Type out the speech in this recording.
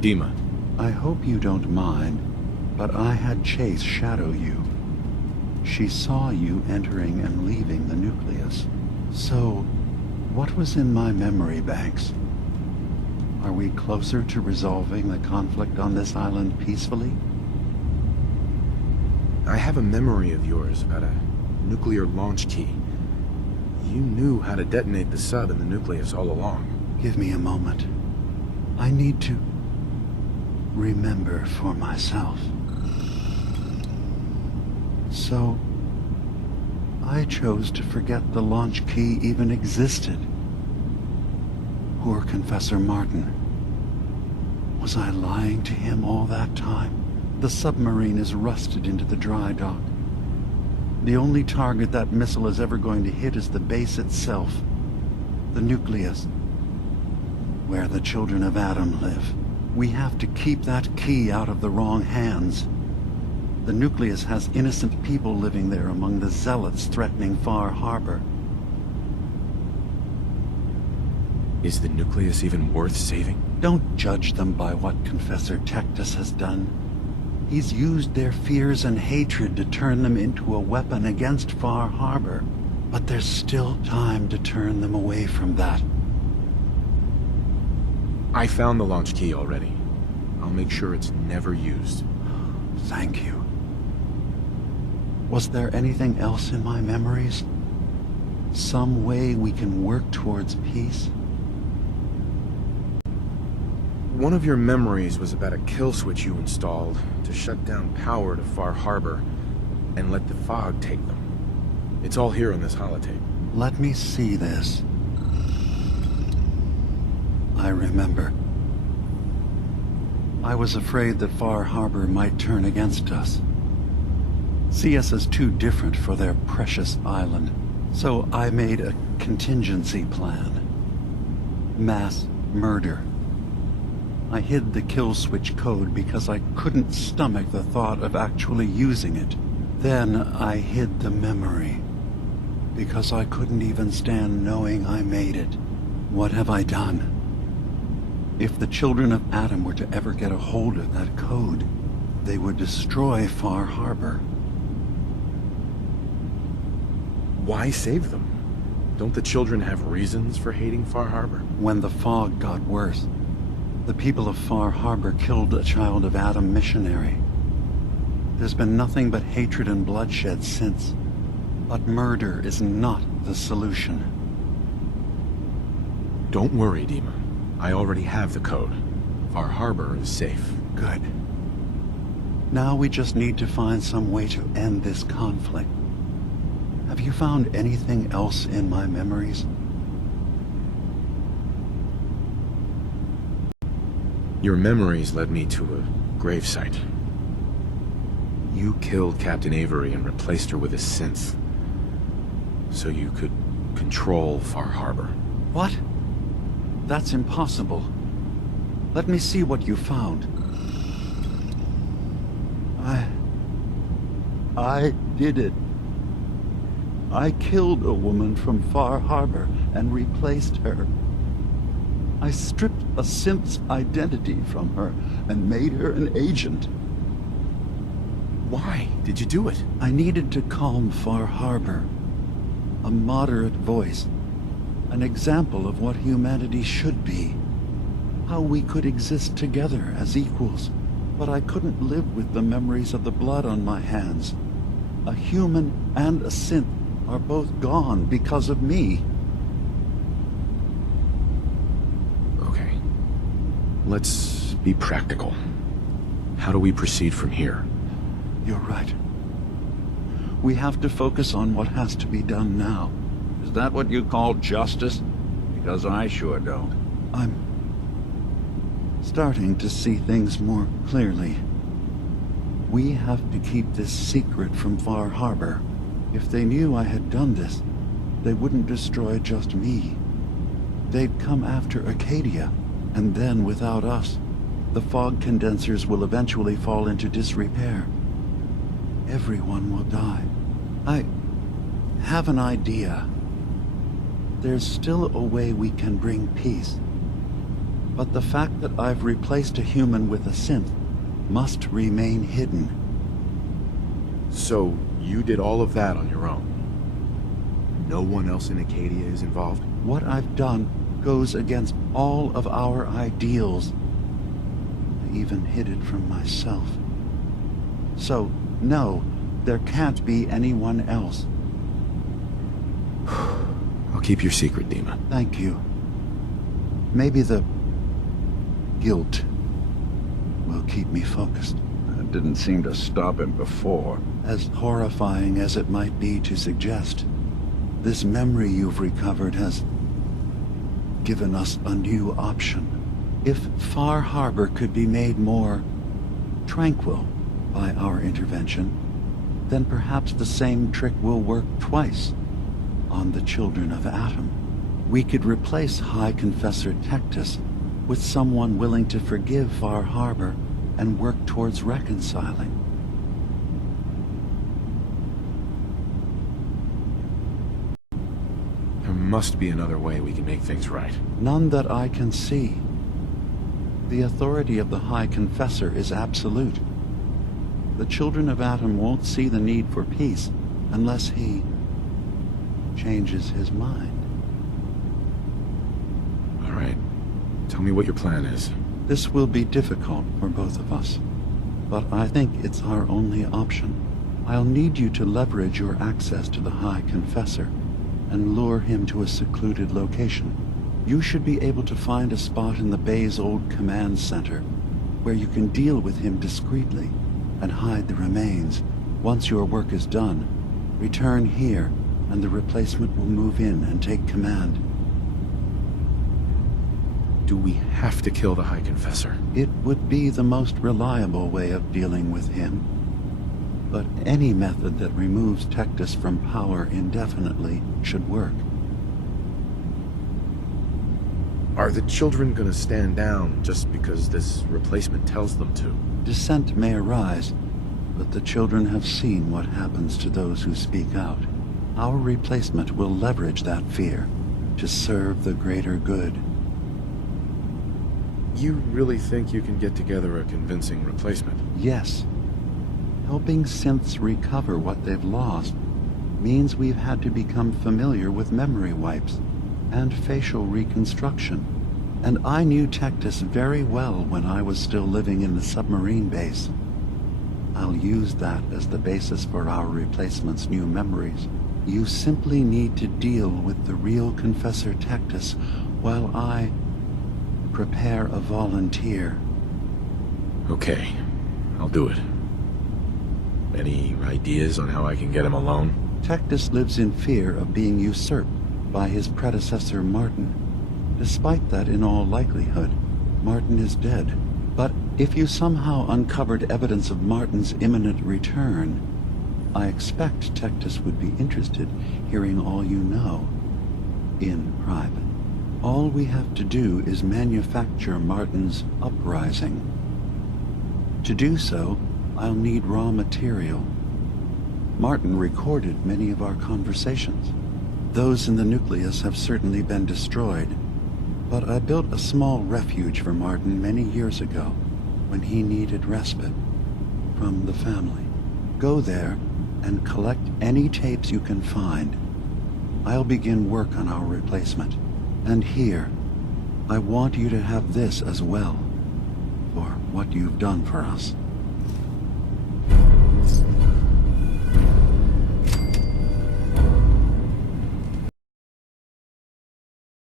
Dima. I hope you don't mind, but I had Chase shadow you. She saw you entering and leaving the nucleus. So, what was in my memory banks? Are we closer to resolving the conflict on this island peacefully? I have a memory of yours about a nuclear launch key. You knew how to detonate the sub in the nucleus all along. Give me a moment. I need to remember for myself. So, I chose to forget the launch key even existed. Poor Confessor Martin. Was I lying to him all that time? The submarine is rusted into the dry dock. The only target that missile is ever going to hit is the base itself. The nucleus. Where the children of Adam live. We have to keep that key out of the wrong hands. The nucleus has innocent people living there among the zealots threatening Far Harbor. Is the nucleus even worth saving? Don't judge them by what Confessor Tectus has done. He's used their fears and hatred to turn them into a weapon against Far Harbor. But there's still time to turn them away from that. I found the launch key already. I'll make sure it's never used. Thank you. Was there anything else in my memories? Some way we can work towards peace? One of your memories was about a kill switch you installed to shut down power to Far Harbor and let the fog take them. It's all here on this holotape. Let me see this. I remember. I was afraid that Far Harbor might turn against us. See us as too different for their precious island. So I made a contingency plan. Mass murder. I hid the kill switch code because I couldn't stomach the thought of actually using it. Then I hid the memory because I couldn't even stand knowing I made it. What have I done? If the children of Adam were to ever get a hold of that code, they would destroy Far Harbor. Why save them? Don't the children have reasons for hating Far Harbor? When the fog got worse, the people of Far Harbor killed a child of Adam missionary. There's been nothing but hatred and bloodshed since. But murder is not the solution. Don't worry, Dima. I already have the code. Far Harbor is safe. Good. Now we just need to find some way to end this conflict. Have you found anything else in my memories? Your memories led me to a gravesite. You killed Captain Avery and replaced her with a synth, so you could control Far Harbor. What? That's impossible. Let me see what you found. I did it. I killed a woman from Far Harbor and replaced her. I stripped a synth's identity from her and made her an agent. Why did you do it? I needed to calm Far Harbor. A moderate voice. An example of what humanity should be. How we could exist together as equals. But I couldn't live with the memories of the blood on my hands. A human and a synth are both gone because of me. Okay. Let's be practical. How do we proceed from here? You're right. We have to focus on what has to be done now. Is that what you call justice? Because I sure don't. I'm starting to see things more clearly. We have to keep this secret from Far Harbor. If they knew I had done this, they wouldn't destroy just me. They'd come after Acadia, and then without us, the fog condensers will eventually fall into disrepair. Everyone will die. I have an idea. There's still a way we can bring peace. But the fact that I've replaced a human with a synth must remain hidden. So, you did all of that on your own? No one else in Acadia is involved? What I've done goes against all of our ideals. I even hid it from myself. So, no, there can't be anyone else. I'll keep your secret, Dima. Thank you. Maybe the guilt will keep me focused. That didn't seem to stop him before. As horrifying as it might be to suggest, this memory you've recovered has given us a new option. If Far Harbor could be made more tranquil by our intervention, then perhaps the same trick will work twice on the children of Atom. We could replace High Confessor Tectus with someone willing to forgive Far Harbor and work towards reconciling. There must be another way we can make things right. None that I can see. The authority of the High Confessor is absolute. The children of Atom won't see the need for peace unless he changes his mind. All right. Tell me what your plan is. This will be difficult for both of us, but I think it's our only option. I'll need you to leverage your access to the High Confessor and lure him to a secluded location. You should be able to find a spot in the Bay's old command center where you can deal with him discreetly and hide the remains. Once your work is done, return here and the replacement will move in and take command. Do we have to kill the High Confessor? It would be the most reliable way of dealing with him. But any method that removes Tectus from power indefinitely should work. Are the children gonna stand down just because this replacement tells them to? Dissent may arise, but the children have seen what happens to those who speak out. Our replacement will leverage that fear to serve the greater good. You really think you can get together a convincing replacement? Yes. Helping synths recover what they've lost means we've had to become familiar with memory wipes and facial reconstruction. And I knew Tectus very well when I was still living in the submarine base. I'll use that as the basis for our replacement's new memories. You simply need to deal with the real Confessor Tectus while I prepare a volunteer. Okay, I'll do it. Any ideas on how I can get him alone? Tectus lives in fear of being usurped by his predecessor Martin. Despite that, in all likelihood, Martin is dead. But if you somehow uncovered evidence of Martin's imminent return, I expect Tectus would be interested hearing all you know, in private. All we have to do is manufacture Martin's uprising. To do so, I'll need raw material. Martin recorded many of our conversations. Those in the nucleus have certainly been destroyed, but I built a small refuge for Martin many years ago when he needed respite from the family. Go there and collect any tapes you can find. I'll begin work on our replacement. And here, I want you to have this as well, for what you've done for us.